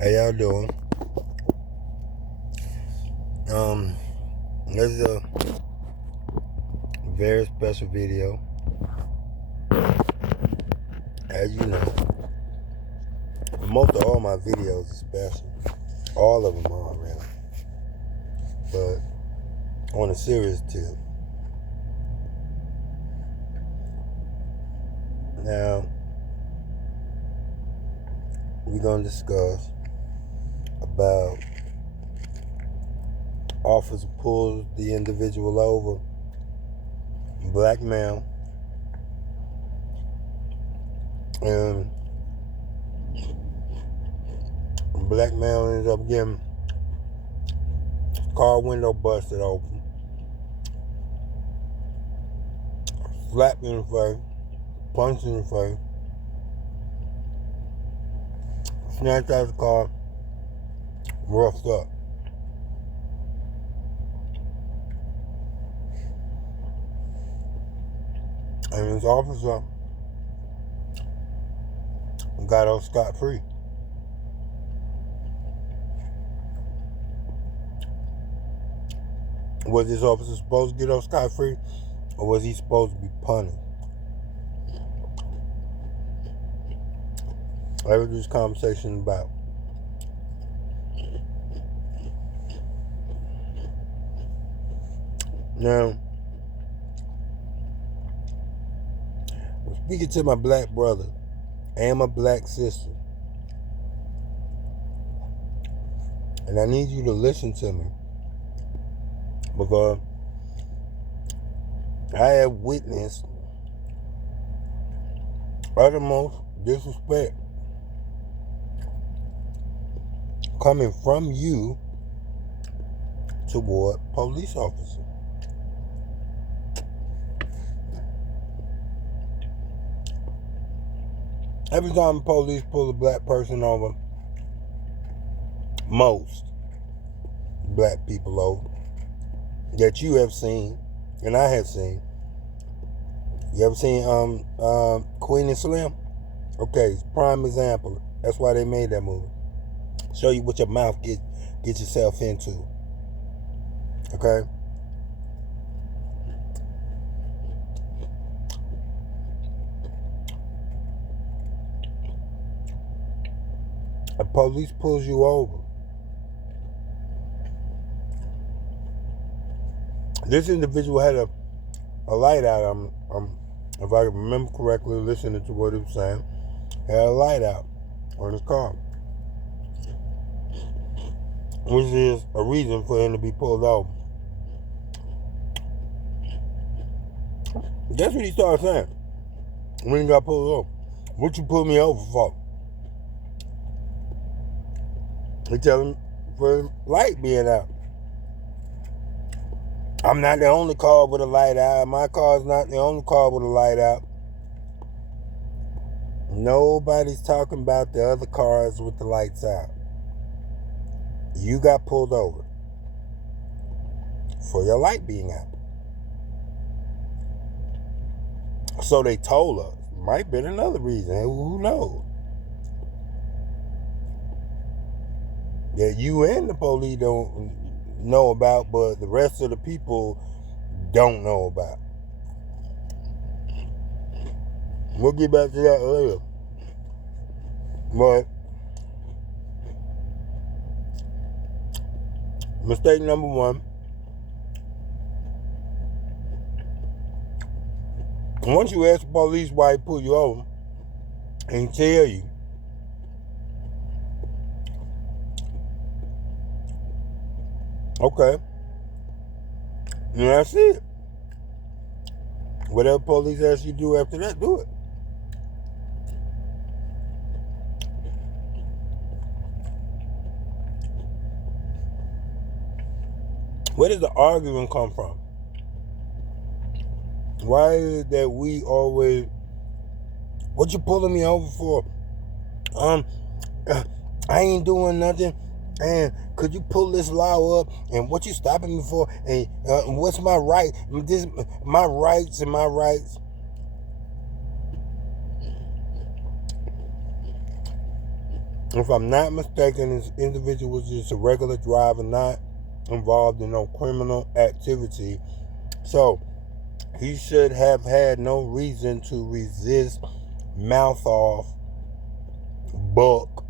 How y'all doing? This is a very special video. As you know, most of all my videos are special. All of them are, really. But on a serious tip. Now, we're going to discuss about officer pulls the individual over, black male, and black male ends up getting car window busted open, slapped in the face, punched in the face, snatched out the car, roughed up. And this officer got off scot-free. Was this officer supposed to get off scot-free, or was he supposed to be punished? That's what this conversation about. Now, I'm speaking to my black brother and my black sister, and I need you to listen to me, because I have witnessed uttermost disrespect coming from you toward police officers. Every time police pull a black person over, most black people over, that you have seen, and I have seen. You ever seen Queen and Slim? Okay, prime example. That's why they made that movie. Show you what your mouth get yourself into. Okay? A police pulls you over. This individual had a light out. If I remember correctly, listening to what he was saying, had a light out on his car, which is a reason for him to be pulled over. That's what he started saying when he got pulled over. What you pull me over for? He tell him for the light being out. I'm not the only car with a light out. My car's not the only car with a light out. Nobody's talking about the other cars with the lights out. You got pulled over for your light being out. So they told us. Might have been another reason. Who knows? That you and the police don't know about, but the rest of the people don't know about. We'll get back to that later. But mistake number one. Once you ask the police why he pulled you over, and he tell you, okay, and that's it. Whatever police ask you to do after that, do it. Where does the arguing come from? Why is it that we always, what you pulling me over for? I ain't doing nothing. And could you pull this law up? And what you stopping me for? And what's my right? My rights and my rights. If I'm not mistaken, this individual was just a regular driver, not involved in no criminal activity. So he should have had no reason to resist, mouth off, buck,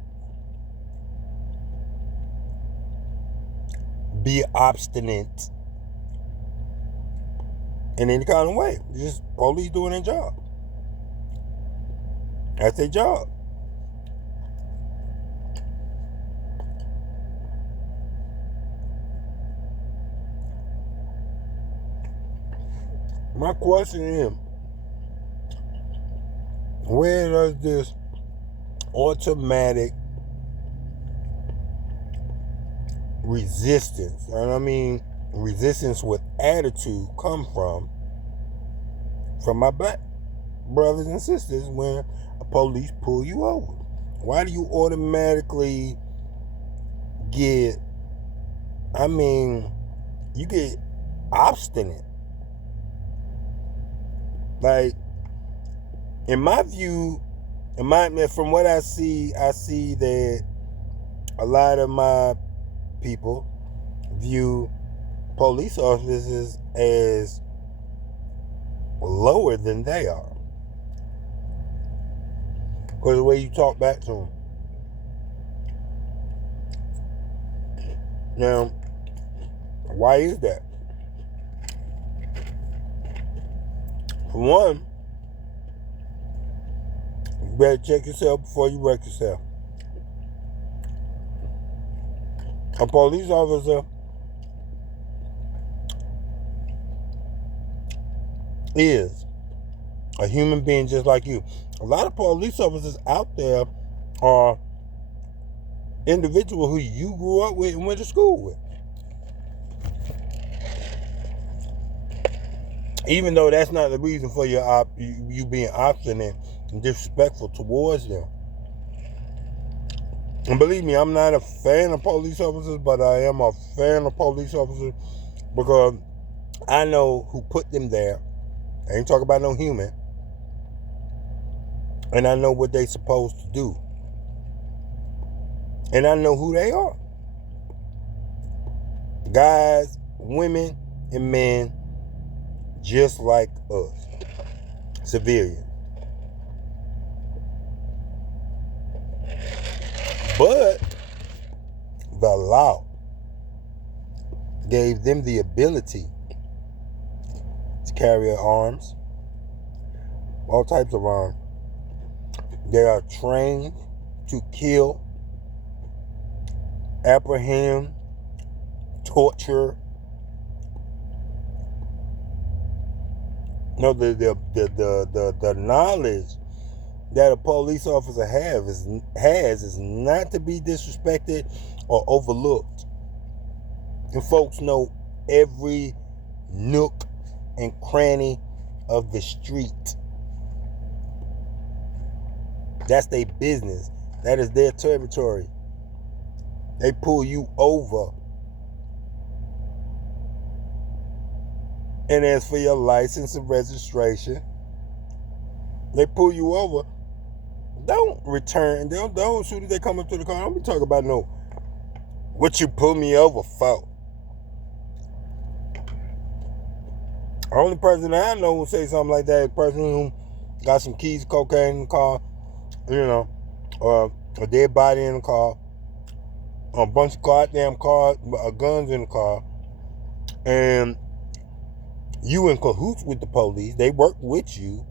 be obstinate in any kind of way. Just police doing their job. That's their job. My question is, where does this automatic resistance, and I mean resistance with attitude, come from my black brothers and sisters when a police pull you over? Why do you automatically get, you get obstinate? Like, in my view, from what I see that a lot of my people view police officers as lower than they are, because of the way you talk back to them. Now, why is that? For one, you better check yourself before you wreck yourself. A police officer is a human being just like you. A lot of police officers out there are individuals who you grew up with and went to school with. Even though that's not the reason for you being obstinate and disrespectful towards them. And believe me, I'm not a fan of police officers, but I am a fan of police officers because I know who put them there. I ain't talking about no human. And I know what they supposed to do. And I know who they are. Guys, women, and men just like us. Civilians. But the law gave them the ability to carry arms, all types of arms. They are trained to kill, apprehend, torture. No, the knowledge that a police officer has is not to be disrespected or overlooked. And folks know every nook and cranny of the street. That's their business. That is their territory. They pull you over. And as for your license and registration, they pull you over. Don't return. Don't shoot if they come up to the car. Don't be talking about no, what you pull me over for. The only person I know who say something like that is a person who got some keys, cocaine in the car, or a dead body in the car, a bunch of goddamn guns in the car, and you in cahoots with the police. They work with you,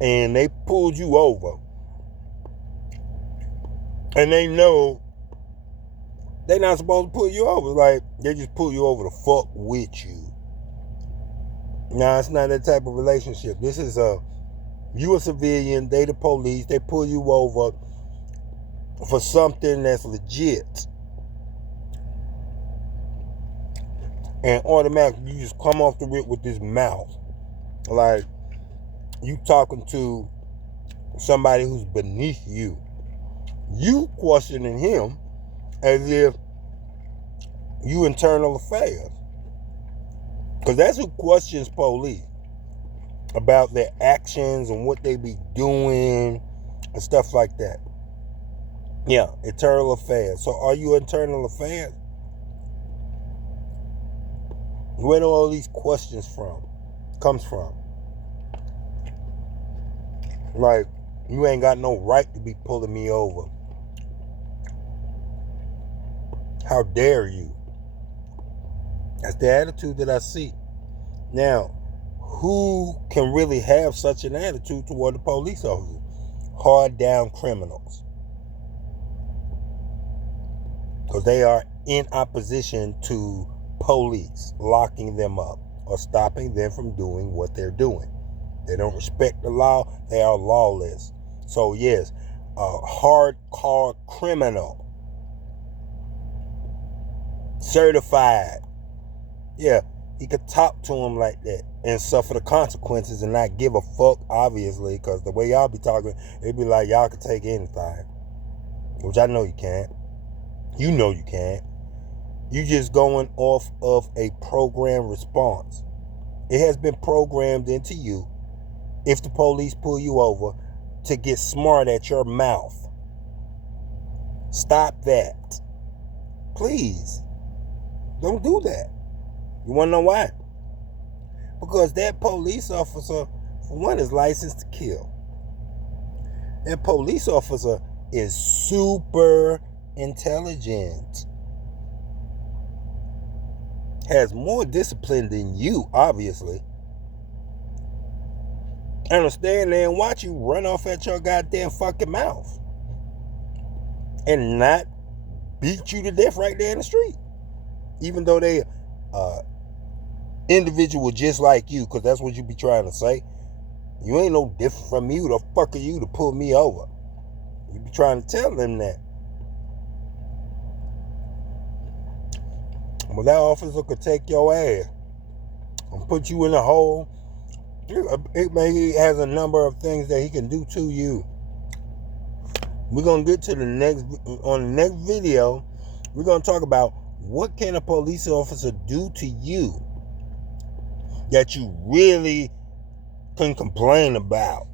and they pulled you over. And they know they're not supposed to pull you over. Like, they just pull you over to fuck with you. Nah, it's not that type of relationship. This is you a civilian, they the police, they pull you over for something that's legit. And automatically you just come off the rip with this mouth. Like, you talking to somebody who's beneath you. You questioning him as if you internal affairs. Because that's who questions police about their actions and what they be doing and stuff like that. Yeah, internal affairs. So are you internal affairs? Where do all these questions comes from? Like, you ain't got no right to be pulling me over. How dare you? That's the attitude that I see. Now, who can really have such an attitude toward the police officers? Hard down criminals. Because they are in opposition to police locking them up or stopping them from doing what they're doing. They don't respect the law. They are lawless. So yes, a hardcore criminal, certified. Yeah, he could talk to him like that and suffer the consequences and not give a fuck, obviously, because the way y'all be talking, it'd be like y'all can take anything. Which I know you can't. You know you can't. You just going off of a program response. It has been programmed into you, if the police pull you over, to get smart at your mouth. Stop that. Please. Don't do that. You want to know why? Because that police officer, for one, is licensed to kill. That police officer is super intelligent. Has more discipline than you, obviously. And will stand there and watch you run off at your goddamn fucking mouth. And not beat you to death right there in the street. Even though they individual just like you, because that's what you be trying to say. You ain't no different from me. Who the fuck are you to pull me over? You be trying to tell them that. Well, that officer could take your ass and put you in a hole. He has a number of things that he can do to you. We're going to get to the next video. We're going to talk about what can a police officer do to you that you really can complain about.